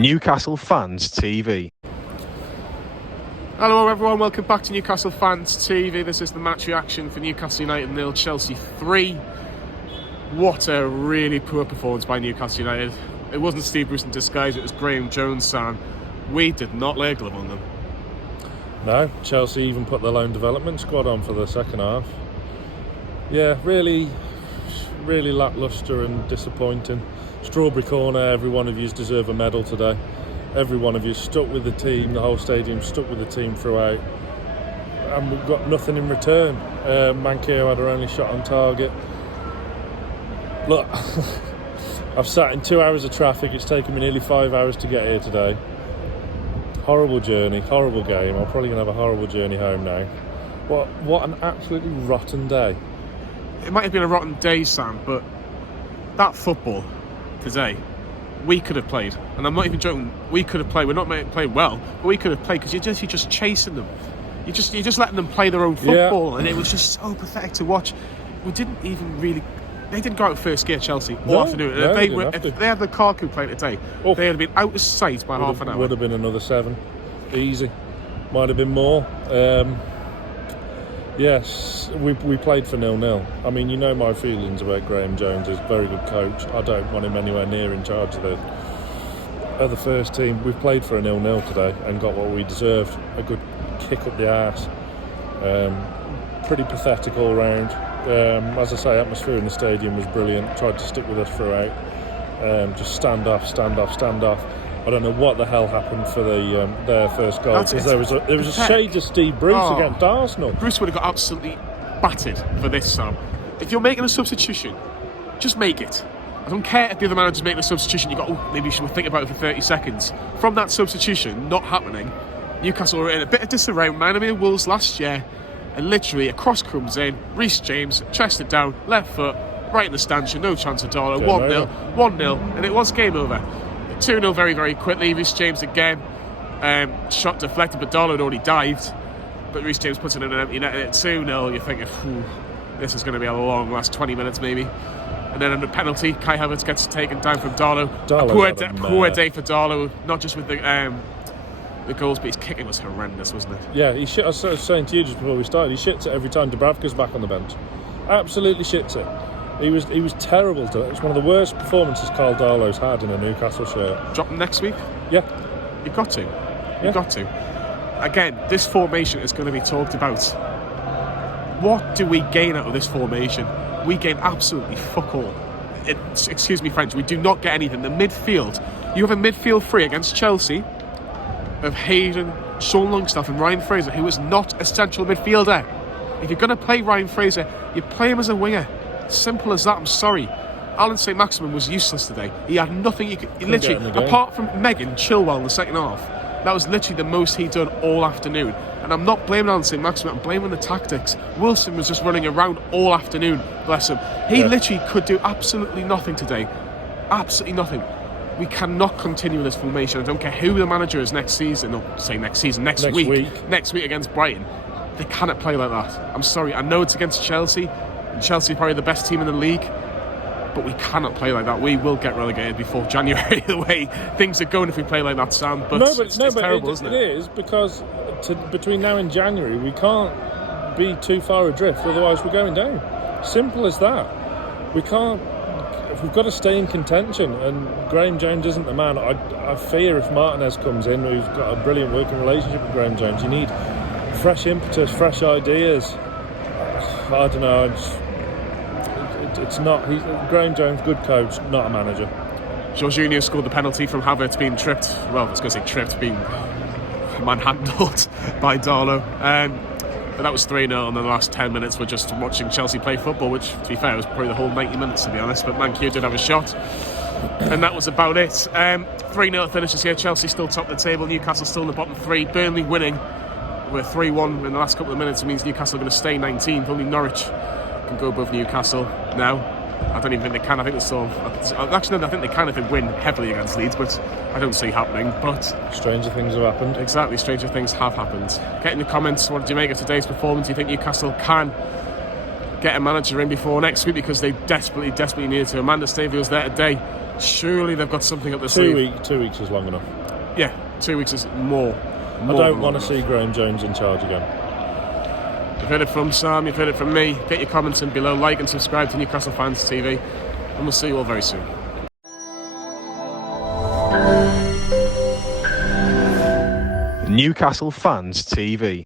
Newcastle Fans TV. Hello everyone, welcome back to Newcastle Fans TV. This is the match reaction for Newcastle United 0, Chelsea 3. What a really poor performance by Newcastle United. It wasn't Steve Bruce in disguise, it was Graham Jones, Sam. We did not lay a glove on them. No, Chelsea even put their loan development squad on for the second half. Yeah, really lacklustre and disappointing. Strawberry corner, every one of you deserve a medal today. Every one of you stuck with the team, the whole stadium stuck with the team throughout. And we've got nothing in return. Manquillo had our only shot on target. Look, I've sat in 2 hours of traffic, it's taken me nearly 5 hours to get here today. Horrible journey, horrible game. I'm probably going to have a horrible journey home now. What an absolutely rotten day. It might have been a rotten day, Sam, but that football today, we could have played. And I'm not even joking, we could have played. We're not playing well, but we could have played because you're just chasing them. You're just letting them play their own football, and it was just so pathetic to watch. We didn't even really... They didn't go out first gear, Chelsea, all afternoon. No, if they had the Lukaku playing today, they would have been out of sight by half an hour. Would have been another 7. Easy. Might have been more. Yes, we played for 0-0. I mean, you know my feelings about Graham Jones. He's a very good coach. I don't want him anywhere near in charge of the first team. We've played for a 0-0 today and got what we deserved. A good kick up the arse. Pretty pathetic all round. As I say, atmosphere in the stadium was brilliant. Tried to stick with us throughout. Just stand off. I don't know what the hell happened for their first goal, because there was a shade of Steve Bruce against Arsenal. Bruce would have got absolutely battered for this, Sam. If you're making a substitution, just make it. I don't care if the other manager's making a substitution. You go, maybe you should think about it for 30 seconds. From that substitution not happening, Newcastle were in a bit of disarray. Reminded me of Wolves last year. And literally, a cross comes in, Reece James, chested down, left foot, right in the stanchion, no chance at all. 1-0, and it was game over. 2-0 very, very quickly. Reece James again, shot deflected, but Darlow had already dived. But Reece James puts it in an empty net, and at 2-0, you're thinking, this is going to be a long last 20 minutes maybe. And then on the penalty, Kai Havertz gets taken down from Darlow. Poor day for Darlow, not just with the goals, but his kicking was horrendous, wasn't it? Yeah, he shit. I was saying to you just before we started, he shits it every time Dubravka's back on the bench. Absolutely shits it. He was terrible today. It's one of the worst performances Carl Darlow's had in a Newcastle shirt. Drop him next week? Yeah. You've got to. You've got to. Again, this formation is going to be talked about. What do we gain out of this formation? We gain absolutely fuck all. Excuse me, French, we do not get anything. The midfield, you have a midfield free against Chelsea of Hayden, Sean Longstaff and Ryan Fraser, who is not a central midfielder. If you're going to play Ryan Fraser, you play him as a winger. Simple as that. I'm sorry. Alan St. Maximin was useless today. He had nothing. He literally, apart from Megan Chilwell in the second half, that was literally the most he'd done all afternoon. And I'm not blaming Alan St. Maximin, I'm blaming the tactics. Wilson was just running around all afternoon, bless him. He literally could do absolutely nothing today. Absolutely nothing. We cannot continue this formation. I don't care who the manager is next season, or say next week against Brighton. They cannot play like that. I'm sorry, I know it's against Chelsea, and Chelsea are probably the best team in the league, but we cannot play like that. We will get relegated before January, the way things are going if we play like that, Sam. But it's terrible, isn't it? It is, because between now and January, we can't be too far adrift, otherwise we're going down. Simple as that. We can't. We've got to stay in contention, and Graham Jones isn't the man. I fear if Martinez comes in, we've got a brilliant working relationship with Graham Jones. You need fresh impetus, fresh ideas. I don't know. It's not. Graham Jones, good coach, not a manager. Jorginho scored the penalty from Havertz being tripped. Well, I was going to say tripped, being manhandled by Darlow. But that was 3-0, and the last 10 minutes were just watching Chelsea play football, which, to be fair, was probably the whole 90 minutes, to be honest. But Manquillo did have a shot, and that was about it. 3-0 finishes here. Chelsea still top of the table. Newcastle still in the bottom 3. Burnley winning. We're 3-1 in the last couple of minutes. It means Newcastle are going to stay 19th. Only Norwich can go above Newcastle now. I don't even think they can. I think they're still... Actually, no, I think they can if they win heavily against Leeds, but I don't see it happening. But stranger things have happened. Exactly, stranger things have happened. Get in the comments, what did you make of today's performance? Do you think Newcastle can get a manager in before next week because they desperately needed to. Amanda Stavio's there today. Surely they've got something up their sleeve. 2 weeks is long enough. Yeah, 2 weeks is more. I don't want to see Graham Jones in charge again. You've heard it from Sam, you've heard it from me. Get your comments in below, like and subscribe to Newcastle Fans TV, and we'll see you all very soon. Newcastle Fans TV.